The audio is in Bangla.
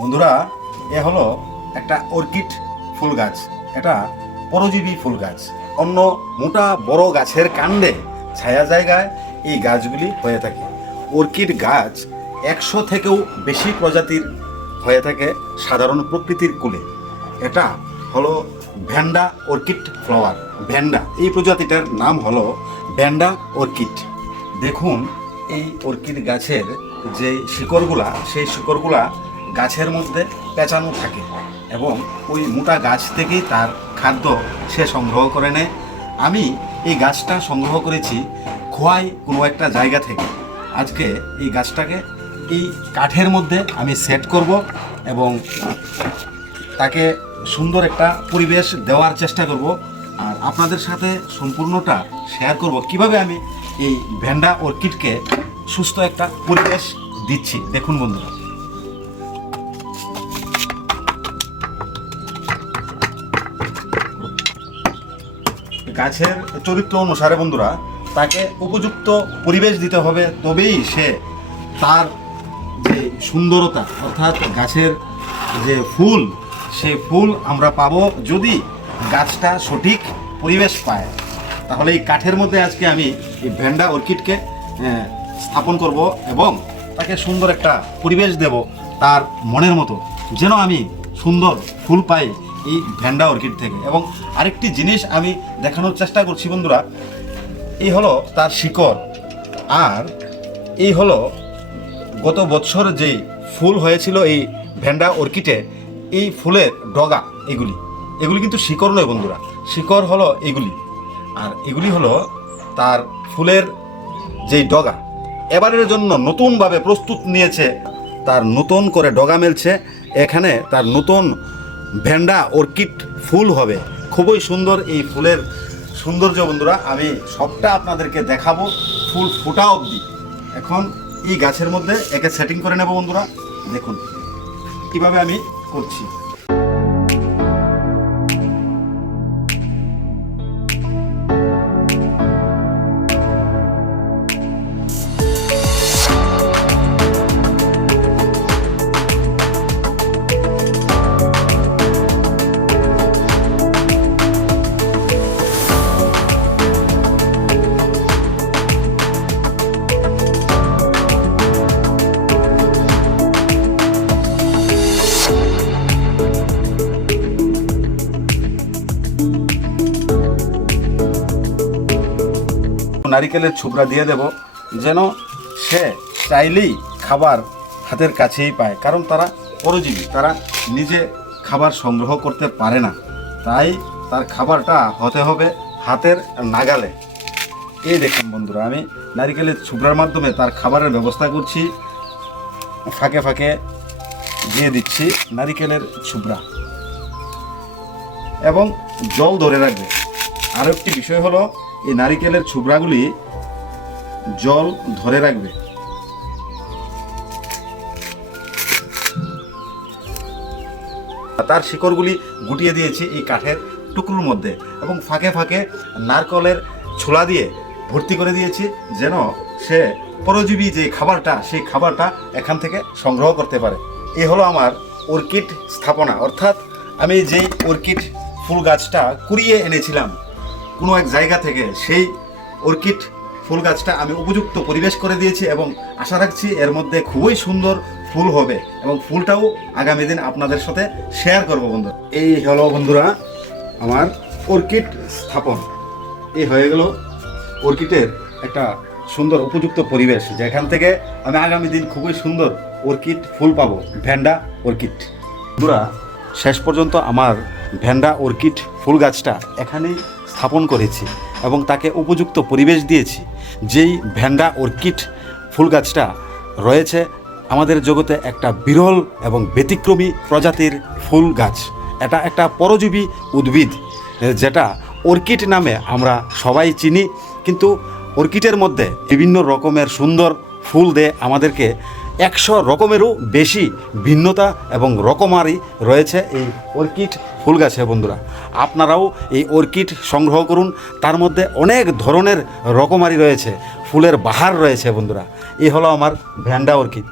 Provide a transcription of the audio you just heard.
বন্ধুরা, এ হলো একটা অর্কিড ফুল গাছ। এটা পরজীবী ফুল গাছ। অন্য মোটা বড় গাছের কাণ্ডে ছায়া জায়গায় এই গাছগুলি হয়ে থাকে। অর্কিড গাছ 100 থেকেও বেশি প্রজাতির হয়ে থাকে সাধারণ প্রকৃতির কুলে। এটা হলো ভ্যান্ডা অর্কিড ফ্লাওয়ার। ভ্যান্ডা এই প্রজাতিটার নাম হলো ভ্যান্ডা অর্কিড। দেখুন, এই অর্কিড গাছের যে শিকড়গুলা, সেই শিকড়গুলা গাছের মধ্যে পেঁচানো থাকে এবং ওই মোটা গাছ থেকেই তার খাদ্য সে সংগ্রহ করে নেয়। আমি এই গাছটা সংগ্রহ করেছি খোয়াই কোনো একটা জায়গা থেকে। আজকে এই গাছটাকে এই কাঠের মধ্যে আমি সেট করব এবং তাকে সুন্দর একটা পরিবেশ দেওয়ার চেষ্টা করব, আর আপনাদের সাথে সম্পূর্ণটা শেয়ার করব কিভাবে আমি এই ভ্যান্ডা অর্কিডকে সুস্থ একটা পরিবেশ দিচ্ছি। দেখুন বন্ধুরা, গাছের চরিত্র অনুসারে বন্ধুরা তাকে উপযুক্ত পরিবেশ দিতে হবে, তবেই সে তার যে সুন্দরতা অর্থাৎ গাছের যে ফুল, সেই ফুল আমরা পাবো যদি গাছটা সঠিক পরিবেশ পায়। তাহলে এই কাঠের মধ্যে আজকে আমি এই ভ্যান্ডা অর্কিডকে স্থাপন করব এবং তাকে সুন্দর একটা পরিবেশ দেব তার মনের মতো, যেন আমি সুন্দর ফুল পাই এই ভ্যান্ডা অর্কিড থেকে। এবং আরেকটি জিনিস আমি দেখানোর চেষ্টা করছি বন্ধুরা, এই হলো তার শিকড়, আর এই হলো গত বছর যেই ফুল হয়েছিল এই ভ্যান্ডা অর্কিডে, এই ফুলের ডগা। এগুলি কিন্তু শিকড় নয় বন্ধুরা, শিকড় হলো এগুলি, আর এগুলি হলো তার ফুলের যেই ডগা। এবারের জন্য নতুনভাবে প্রস্তুত নিয়েছে, তার নতুন করে ডগা মেলছে, এখানে তার নতুন ভ্যান্ডা অর্কিড ফুল হবে। খুবই সুন্দর এই ফুলের সৌন্দর্য বন্ধুরা, আমি সবটা আপনাদেরকে দেখাবো ফুল ফোটা অবধি। এখন এই গাছের মধ্যে একে সেটিং করে নেব বন্ধুরা। দেখুন কিভাবে আমি করছি। নারিকেলের ছুবড়া দিয়ে দেব, যেন সে চাইলেই খাবার হাতের কাছেই পায়, কারণ তারা পরজীবী, তারা নিজে খাবার সংগ্রহ করতে পারে না, তাই তার খাবারটা হতে হবে হাতের নাগালে। এই দেখুন বন্ধুরা, আমি নারিকেলের ছুবড়ার মাধ্যমে তার খাবারের ব্যবস্থা করছি। ফাঁকে ফাঁকে দিয়ে দিচ্ছি নারিকেলের ছুবড়া এবং জল ধরে রাখবে। আরও একটি বিষয় হলো, এই নারিকেলের ছুবড়াগুলি জল ধরে রাখবে। তার শিকড়গুলি গুটিয়ে দিয়েছি এই কাঠের টুকরোর মধ্যে এবং ফাঁকে ফাঁকে নারকেলের ছোলা দিয়ে ভর্তি করে দিয়েছি, যেন সে পরজীবী যে খাবারটা, সেই খাবারটা এখান থেকে সংগ্রহ করতে পারে। এই হলো আমার অর্কিড স্থাপনা, অর্থাৎ আমি যেই অর্কিড ফুল গাছটা কুড়িয়ে এনেছিলাম কোনো এক জায়গা থেকে, সেই অর্কিড ফুল গাছটা আমি উপযুক্ত পরিবেশ করে দিয়েছি এবং আশা রাখছি এর মধ্যে খুবই সুন্দর ফুল হবে এবং ফুলটাও আগামী দিন আপনাদের সাথে শেয়ার করব বন্ধু। এই হলো বন্ধুরা আমার অর্কিড স্থাপন। এই হয়ে গেল অর্কিডের একটা সুন্দর উপযুক্ত পরিবেশ, যেখান থেকে আমি আগামী দিন খুবই সুন্দর অর্কিড ফুল পাবো, ভ্যান্ডা অর্কিড। বন্ধুরা, শেষ পর্যন্ত আমার ভ্যান্ডা অর্কিড ফুল গাছটা এখানেই স্থাপন করেছি এবং তাকে উপযুক্ত পরিবেশ দিয়েছি। যেই ভ্যান্ডা অর্কিড ফুল গাছটা রয়েছে আমাদের জগতে একটা বিরল এবং ব্যতিক্রমী প্রজাতির ফুল গাছ। এটা একটা পরজীবী উদ্ভিদ, যেটা অর্কিড নামে আমরা সবাই চিনি, কিন্তু অর্কিডের মধ্যে বিভিন্ন রকমের সুন্দর ফুল দেয় আমাদেরকে। 100 রকমেরও বেশি ভিন্নতা এবং রকমারি রয়েছে এই অর্কিড ফুল গাছে বন্ধুরা। আপনারাও এই অর্কিড সংগ্রহ করুন, তার মধ্যে অনেক ধরনের রকমারি রয়েছে, ফুলের বাহার রয়েছে বন্ধুরা। এই হলো আমার ভ্যান্ডা অর্কিড।